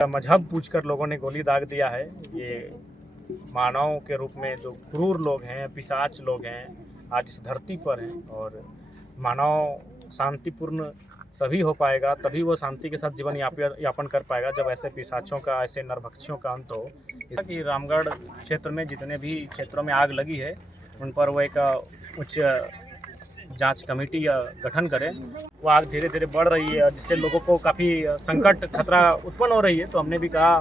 मजहब पूछकर लोगों ने गोली दाग दिया है। ये मानव के रूप में जो क्रूर लोग हैं, पिशाच लोग हैं, आज इस धरती पर हैं। और मानव शांतिपूर्ण तभी हो पाएगा, तभी वो शांति के साथ जीवन यापन कर पाएगा जब ऐसे पिशाचों का, ऐसे नरभक्षियों का अंत हो। जैसा कि रामगढ़ क्षेत्र में जितने भी क्षेत्रों में आग लगी है, उन पर वो एक उच्च जांच कमेटी गठन करें। वो आग धीरे धीरे बढ़ रही है जिससे लोगों को काफ़ी संकट, खतरा उत्पन्न हो रही है। तो हमने भी कहा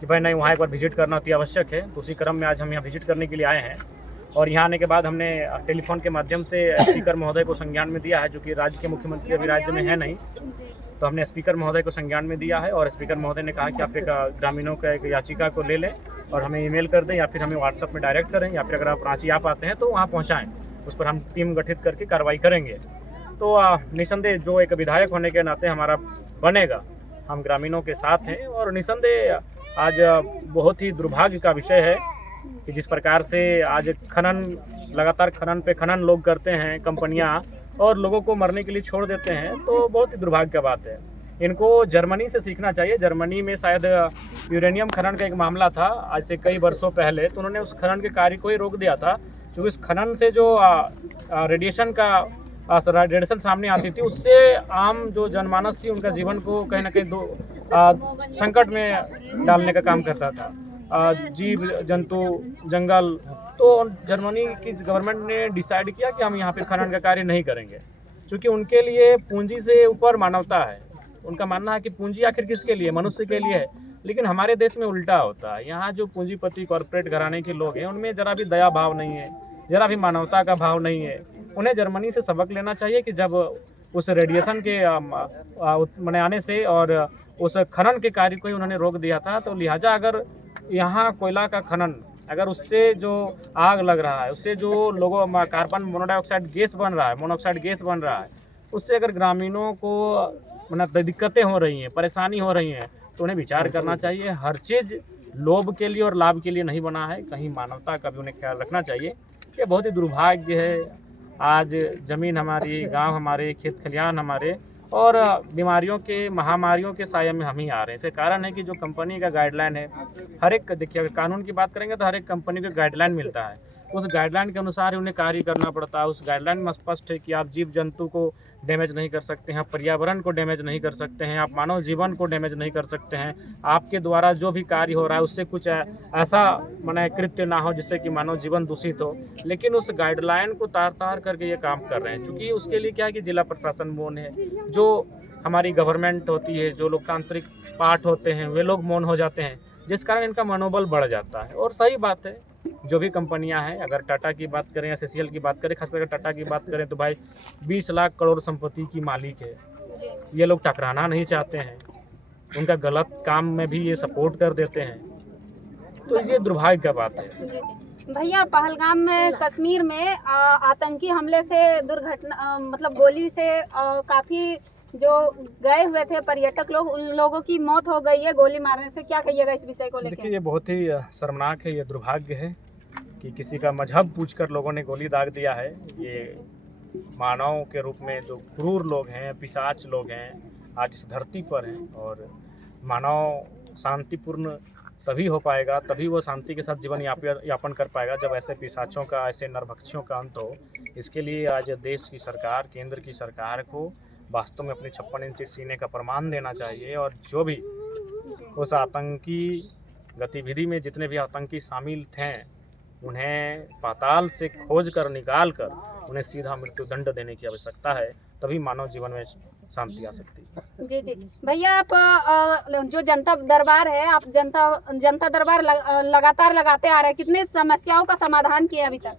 कि भाई नहीं, वहाँ एक बार विजिट करना अति आवश्यक है। तो उसी क्रम में आज हम यहाँ विजिट करने के लिए आए हैं। और यहाँ आने के बाद हमने टेलीफोन के माध्यम से स्पीकर महोदय को संज्ञान में दिया है, जो कि राज्य के मुख्यमंत्री अभी राज्य में है नहीं। तो हमने स्पीकर महोदय को संज्ञान में दिया है और स्पीकर महोदय ने कहा कि आप एक ग्रामीणों का एक याचिका को ले लें और हमें ईमेल कर दें, या फिर हमें व्हाट्सएप में डायरेक्ट करें, या फिर अगर आप रांची आप आते हैं तो वहाँ पहुँचाएँ। उस पर हम टीम गठित करके कार्रवाई करेंगे। तो निसंदेह जो एक विधायक होने के नाते हमारा बनेगा, हम ग्रामीणों के साथ हैं। और निसंदेह आज बहुत ही दुर्भाग्य का विषय है कि जिस प्रकार से आज लगातार खनन पे खनन लोग करते हैं कंपनियां, और लोगों को मरने के लिए छोड़ देते हैं, तो बहुत ही दुर्भाग्य का बात है। इनको जर्मनी से सीखना चाहिए। जर्मनी में शायद यूरेनियम खनन का एक मामला था आज से कई वर्षों पहले, तो उन्होंने उस खनन के कार्य को ही रोक दिया था, क्योंकि इस खनन से जो रेडिएशन सामने आती थी, उससे आम जो जनमानस थी उनका जीवन को कहीं ना कहीं संकट में डालने का काम करता था। जीव जंतु, जंगल। तो जर्मनी की गवर्नमेंट ने डिसाइड किया कि हम यहाँ पे खनन का कार्य नहीं करेंगे, क्योंकि उनके लिए पूंजी से ऊपर मानवता है। उनका मानना है कि पूंजी आखिर किसके लिए, मनुष्य के लिए है। लेकिन हमारे देश में उल्टा होता है। यहाँ जो पूंजीपति कॉर्पोरेट घराने के लोग हैं, उनमें जरा भी दया भाव नहीं है, जरा भी मानवता का भाव नहीं है। उन्हें जर्मनी से सबक लेना चाहिए कि जब उस रेडिएशन के मैंने आने से और उस खनन के कार्य को ही उन्होंने रोक दिया था, तो लिहाजा अगर यहाँ कोयला का खनन, अगर उससे जो आग लग रहा है, उससे जो लोगों कार्बन मोनोऑक्साइड गैस बन रहा है, उससे अगर ग्रामीणों को मतलब दिक्कतें हो रही हैं, परेशानी हो रही हैं, तो उन्हें विचार करना चाहिए। हर चीज़ लोभ के लिए और लाभ के लिए नहीं बना है, कहीं मानवता का भी उन्हें ख्याल रखना चाहिए। ये बहुत ही दुर्भाग्य है। आज ज़मीन हमारी, गांव हमारे, खेत खलिहान हमारे, और बीमारियों के, महामारियों के साये में हम ही आ रहे हैं। इसका कारण है कि जो कंपनी का गाइडलाइन है, हर एक, देखिए अगर कानून की बात करेंगे तो हर एक कंपनी को गाइडलाइन मिलता है, उस गाइडलाइन के अनुसार उन्हें कार्य करना पड़ता है। उस गाइडलाइन में स्पष्ट है कि आप जीव जंतु को डैमेज नहीं कर सकते हैं, आप पर्यावरण को डैमेज नहीं कर सकते हैं, आप मानव जीवन को डैमेज नहीं कर सकते हैं। आपके द्वारा जो भी कार्य हो रहा है उससे कुछ ऐसा कृत्य ना हो जिससे कि मानव जीवन दूषित हो। लेकिन उस गाइडलाइन को तार करके ये काम कर रहे हैं, क्योंकि उसके लिए क्या है कि जिला प्रशासन मौन है, जो हमारी गवर्नमेंट होती है, जो लोकतांत्रिक पार्ट होते हैं, वे लोग मौन हो जाते हैं, जिस कारण इनका मनोबल बढ़ जाता है। और सही बात है, जो भी कंपनियां हैं, अगर टाटा की बात करें या सीसीएल की बात करें, खासकर टाटा की बात करें, तो भाई 20 लाख करोड़ संपत्ति की मालिक है। ये लोग टकराना नहीं चाहते हैं, उनका गलत काम में भी ये सपोर्ट कर देते हैं, तो ये दुर्भाग्य का बात है। भैया, पहलगाम में, कश्मीर में आतंकी हमले से दुर्घटना, मतलब गोली से काफ़ी जो गए हुए थे पर्यटक लोग, उन लोगों की मौत हो गई है गोली मारने से। क्या कहिएगा इस विषय को लेकर? देखिए, ये बहुत ही शर्मनाक है, ये दुर्भाग्य है कि किसी का मजहब पूछकर लोगों ने गोली दाग दिया है। ये मानव के रूप में जो क्रूर लोग हैं, पिशाच लोग हैं, आज इस धरती पर हैं। और मानव शांतिपूर्ण तभी हो पाएगा, तभी वो शांति के साथ जीवन यापन कर पाएगा जब ऐसे पिशाचों का, ऐसे नरभक्षियों का अंत हो। इसके लिए आज देश की सरकार, केंद्र की सरकार को वास्तव में अपने 56 इंची सीने का प्रमाण देना चाहिए, और जो भी उस आतंकी गतिविधि में जितने भी आतंकी शामिल थे, उन्हें पाताल से खोज कर निकाल कर उन्हें सीधा मृत्यु दंड देने की आवश्यकता है, तभी मानव जीवन में शांति आ सकती है। जी जी भैया, आप जो जनता दरबार है, आप जनता दरबार लगातार लगाते आ रहे हैं, कितने समस्याओं का समाधान किया अभी तक?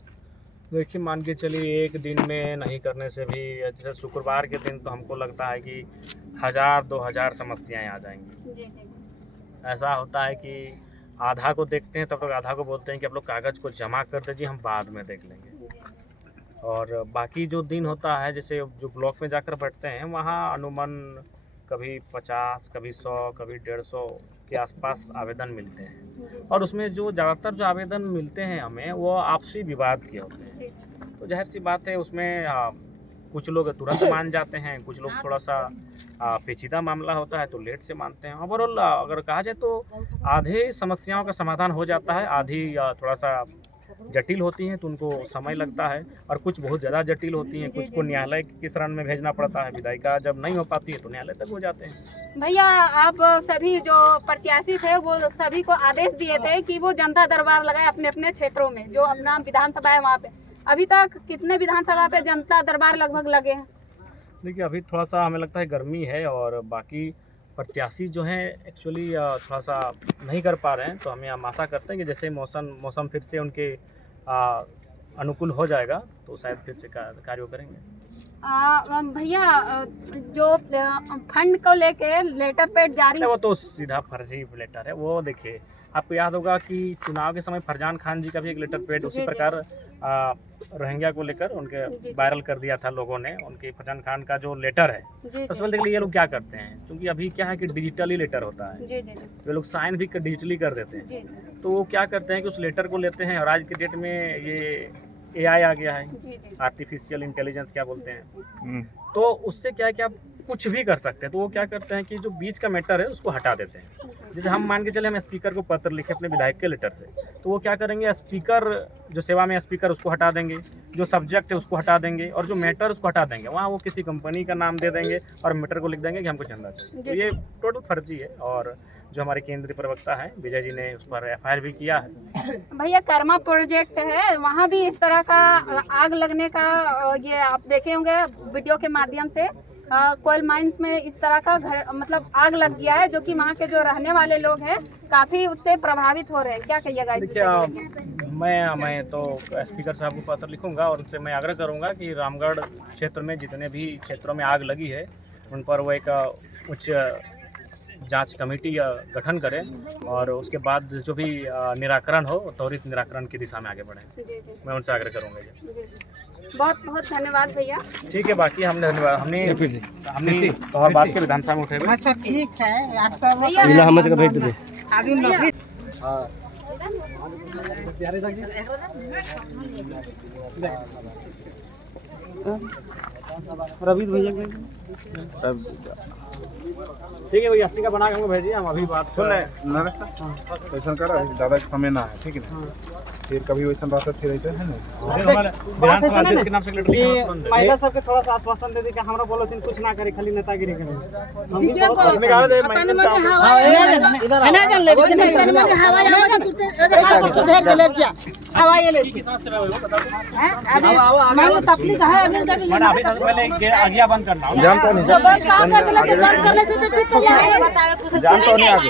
देखिए, मान के चलिए एक दिन में नहीं करने से भी, जैसे शुक्रवार के दिन तो हमको लगता है कि 1000-2000 समस्याएं आ जाएंगी। जी जी। ऐसा होता है कि आधा को देखते हैं, तब तक आधा को बोलते हैं कि आप लोग कागज़ को जमा कर दीजिए, हम बाद में देख लेंगे। और बाकी जो दिन होता है, जैसे जो ब्लॉक में जाकर बैठते हैं, वहाँ अनुमान कभी 50, कभी 100, कभी 150 के आसपास आवेदन मिलते हैं। और उसमें जो ज़्यादातर जो आवेदन मिलते हैं हमें, वो आपसी विवाद के होते हैं। तो जाहिर सी बात है, उसमें कुछ लोग तुरंत मान जाते हैं, कुछ लोग थोड़ा सा पेचीदा मामला होता है तो लेट से मानते हैं। ओवरऑल अगर कहा जाए तो आधे समस्याओं का समाधान हो जाता है, आधी थोड़ा सा जटिल होती हैं तो उनको समय लगता है, और कुछ बहुत ज़्यादा जटिल होती हैं, कुछ को न्यायालय की शरण में भेजना पड़ता है। विधायिका जब नहीं हो पाती है तो न्यायालय तक हो जाते हैं। भैया आप सभी जो प्रत्याशी थे वो सभी को आदेश दिए थे कि वो जनता दरबार लगाए अपने अपने क्षेत्रों में, जो अपना विधानसभा है वहाँ पे। अभी तक कितने विधानसभा पे जनता दरबार लगभग लगे हैं? देखिए अभी थोड़ा सा हमें लगता है गर्मी है, और बाकी प्रत्याशी जो हैं एक्चुअली थोड़ा सा नहीं कर पा रहे हैं, तो हम आशा करते हैं कि जैसे मौसम फिर से उनके अनुकूल हो जाएगा तो शायद फिर से कार्य करेंगे। भैया जो फंड को लेके लेटर पैड जारी, वो तो सीधा फर्जी लेटर है। वो देखिए आपको याद होगा कि चुनाव के समय फरजान खान जी का भी एक लेटर पैड उसी प्रकार रोहिंग्या को लेकर उनके वायरल कर दिया था लोगों ने। उनके फरजान खान का जो लेटर है, सबसे पहले देख लीजिए ये लोग क्या करते हैं, क्योंकि अभी क्या है कि डिजिटली लेटर होता है, वे लोग साइन भी डिजिटली कर देते हैं। तो वो क्या करते हैं कि उस लेटर को लेते हैं, और आज के डेट में ये AI आ गया है, आर्टिफिशियल इंटेलिजेंस क्या बोलते हैं, तो उससे क्या है कि आप कुछ भी कर सकते हैं। तो वो क्या करते हैं कि जो बीच का मैटर है उसको हटा देते हैं। जैसे हम मान के चले हम स्पीकर को पत्र लिखे अपने विधायक के लेटर से, तो वो क्या करेंगे, स्पीकर जो सेवा में स्पीकर उसको हटा देंगे, जो सब्जेक्ट है उसको हटा देंगे, और जो मैटर उसको हटा देंगे। वहाँ वो किसी कंपनी का नाम दे देंगे और मैटर को लिख देंगे कि हमको चंदा चाहिए। तो ये टोटल फर्जी है, और जो हमारे केंद्रीय प्रवक्ता हैं विजय जी ने उस पर FIR भी किया है। भैया कर्मा प्रोजेक्ट है, वहाँ भी इस तरह का आग लगने का ये आप देखे होंगे वीडियो के माध्यम से। कोयल माइंस में इस तरह का घर मतलब आग लग गया है, जो कि वहाँ के जो रहने वाले लोग हैं काफी उससे प्रभावित हो रहे हैं। क्या कहिएगा? देखिए मैं तो स्पीकर साहब को पत्र लिखूंगा और उनसे मैं आग्रह करूंगा कि रामगढ़ क्षेत्र में जितने भी क्षेत्रों में आग लगी है उन पर वो एक उच्च जांच कमेटी गठन करें, और उसके बाद जो भी निराकरण हो त्वरित निराकरण की दिशा में आगे बढ़ें। मैं उनसे आग्रह करूंगा। बहुत बहुत धन्यवाद भैया। ठीक है, बाकी हमने और बात के विधानसभा में उठे। अच्छा ठीक है, रवि भैया ठीक है भैया, अस्सी का बना के हमको भेजिए, हम अभी बात सुन रहे। नमस्कार, ऐसा कर ज़्यादा समय ना है, ठीक है ना? फिर कभी वैसा बात फिर रहते हैं ना। विधानसभा अध्यक्ष के नाम से महिला सबके थोड़ा सा आश्वासन दे दी कि हमरा बोलो दिन कुछ ना करे, खाली नेतागिरी करे। ठीक है, निकाल दे तने मने हवा है ना जान लेडीज ने तने मने हवा है ना तू ते सुधर के ले जा हवा ये ले की समस्या है वो बता दो। अभी मैंने तकलीफ है अभी जब मैंने अभी सबसे पहले आज्ञा बंद करना है। जान तो नहीं काम करके बंद करने से तो ठीक हो जाएगा। जान तो नहीं आगे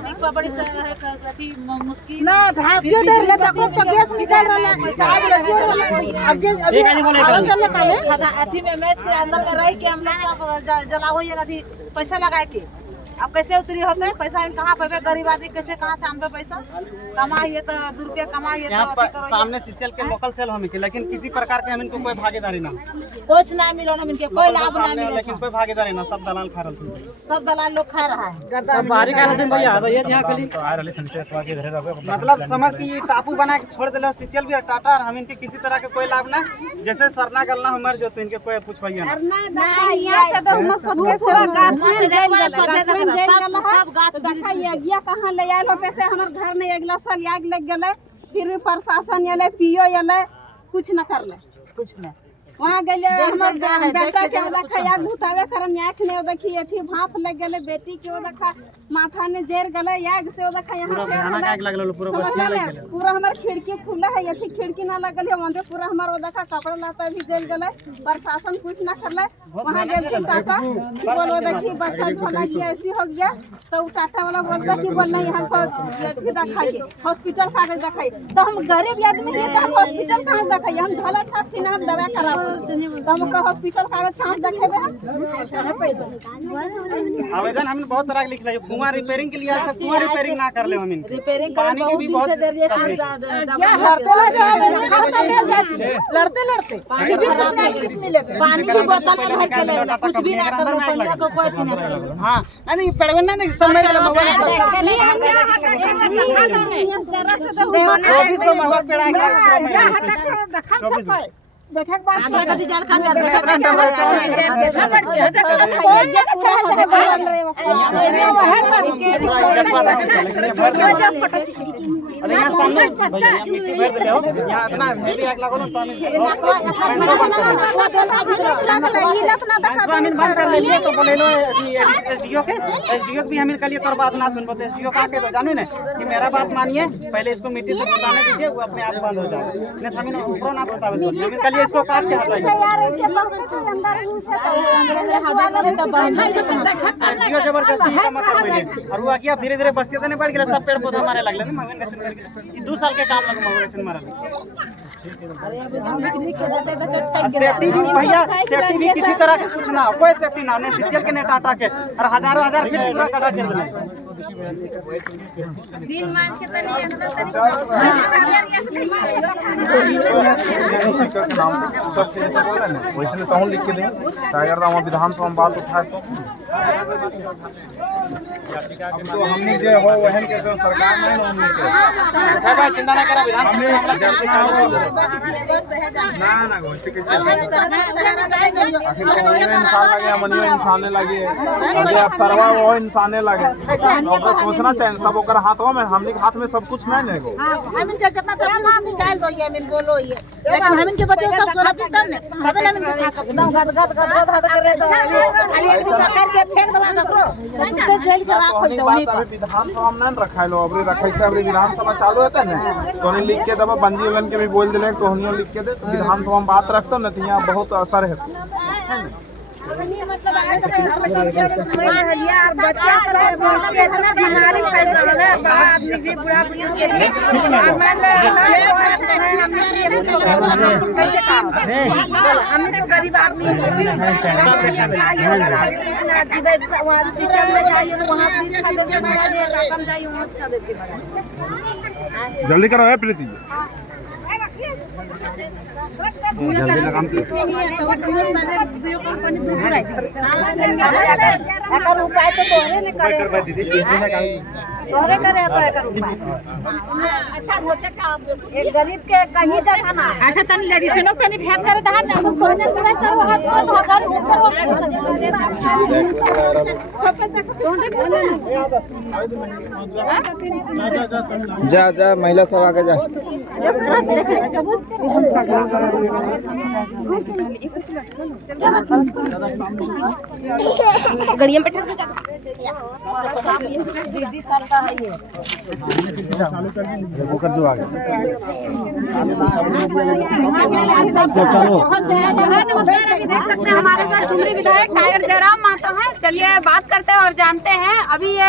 ना धापियो दे ले तक तो गैस निकाल रहा है, आग लगी है। अभी चल काले अथी में मैच के अंदर में रह के हम लोग जलाओ ये अथी पैसा लगा के अब कैसे उतरी होते हैं पैसा, कहाँ पे गरीब आदमी कैसे कहाँ से हम पे पैसा कमाइए, तो 2 रुपया कमाइए। यहाँ पर सामने सीसीएल के लोकल सेल हम के, लेकिन किसी प्रकार के हम इनको कोई भागीदारी ना, कुछ ना मिलो ना इनके कोई लाभ ना मिले, लेकिन कोई भागीदारी ना, सब दलाल खा रहे थे, सब दलाल लोग खा रहा है। बाहरी का दिन भैया भैया यहाँ खाली तो आ रहे संचय के घर मतलब समझ के ये टापू बना के छोड़ दिले, सीसीएल भी टाटा, और हम इनके किसी तरह के कोई लाभ ना, जैसे सरना गलना हमारे जो तो इनके कोई पूछवाइए कहाँ ले आयल हो, कैसे हमारे घर में अगला साल आग लग गए, फिर भी प्रशासन अले पीओ अले कुछ न कर ले, कुछ नहीं वहाँ गए हमारे बेटा के देखा आग भुतावे करन आँख ने देखी अथी भाप लग गए, बेटी के देखा माथा ने जर गले आग से देखा यहाँ पूरा हमारे खिड़की खुला है, अथी खिड़की ना लगल है, वहाँ पूरा हमारा देखा कपड़ा लता भी जल गए, प्रशासन कुछ ना कर ले। वहाँ गए टाटा बोलो देखी बच्चा झोला गया ऐसी हो गया, तो टाटा वाला बोलता कि बोलना यहाँ को अथी दिखाइए हॉस्पिटल कागज दिखाइए, तो हम गरीब आदमी है तो हम हॉस्पिटल कागज दिखाइए, हम झोला छाप के हम दवा करा तो हमको हॉस्पिटल कागज कहाँ देखेबे। आवेदन हमने बहुत तरह के लिख लिया, कुआं रिपेयरिंग के लिए आज तक कुआं रिपेयरिंग ना कर ले, हम इनके रिपेयरिंग पानी की भी बहुत लड़ते लड़ते पानी की बोतल में भर के ले कुछ भी ना कर लो, पहले को कोई नहीं कर। हाँ नहीं पड़वे ना नहीं समय वाला मोबाइल 24 को मोबाइल पेड़ा के 24 देखे के बाद सोचा रिजल्ट कर ले कितना टेम्परेचर अरे यहाँ सामने भैया मिट्टी भर दे हो यहाँ इतना हेवी आग लागो ना तो हमें बंद कर लिए तो बोले लो एसडीओ के भी हमें कल तोर बात ना सुन पाते एसडीओ का के तो जाने ना कि मेरा बात मानिए पहले इसको मिट्टी से पुराने दीजिए वो अपने आप बंद हो जाए नहीं तो हमें ऊपर ना बतावे तो हमें कल इसको काट के हटाइए एसडीओ जबरदस्ती का मतलब पहले और वो आके अब धीरे-धीरे बस्ती तो नहीं बढ़ गया सब पेड़ पौधा मारे लगले ना मगन का सुन ये 2 साल के काम लगे मगन सुन मारा सेफ्टी भी भैया सेफ्टी भी किसी तरह के कुछ ना हो कोई सेफ्टी ना हो सीसीएल के ने टाटा के और हजारों हजार फीट पूरा कटा के दिन मान के तनी सब वैसे तो लिख के दें टाइगर राम विधानसभा में बात उठाए तो हमने जो हो वहन के जो सरकार नहीं ना हमने के चिंता ना करा हमने ना वैसे कैसे आखिर तो इंसान लगे मनियो इंसाने लगे अरे आप सरवा वो इंसाने लगे और सोचना चाहिए सब ओकर हाथवा में हमने के हाथ में सब कुछ नहीं है हम इनके जितना तो हम निकाल दो ये मिल बोलो ये लेकिन हम इनके बच्चे सब सुरक्षित तब ने तबे हम इनके छाक एकदम गद करे दो खाली एक प्रकार के फेंक दवा करो तो जेल के राख होई दो विधानसभा में नहीं रखाई लो अबरी रखाई से अबरी विधानसभा चालू होता है ना तो नहीं लिख के दबा बंजी वालन के भी बोल दिले तो हनियो लिख के दे विधानसभा में बात रखतो न तो यहाँ बहुत असर है मतलब बच्चा सब इतना बीमारी फैल रहा है बड़ा आदमी भी बुढ़ा बुजुर्ग के लिए कैसे काम हम तो गरीब आदमी जल्दी करो है प्रीति जल्दी लगाम उपाय तो तोहरे ने करे तोहरे करे अच्छा होते काम एक गरीब के कहीं जगह ना अच्छा तनी लेडीज लोग तनी भेंट करे दहन ना तोहने करे तो हाथ को धोकर ऊपर जा जा महिला सब आगे जा गड़िया में बैठा दीदी साल का है ये जो आगे देख सकते हैं हमारे साथ डुमरी विधायक टाइगर जयराम मातो है। चलिए बात करते हैं और जानते हैं अभी ये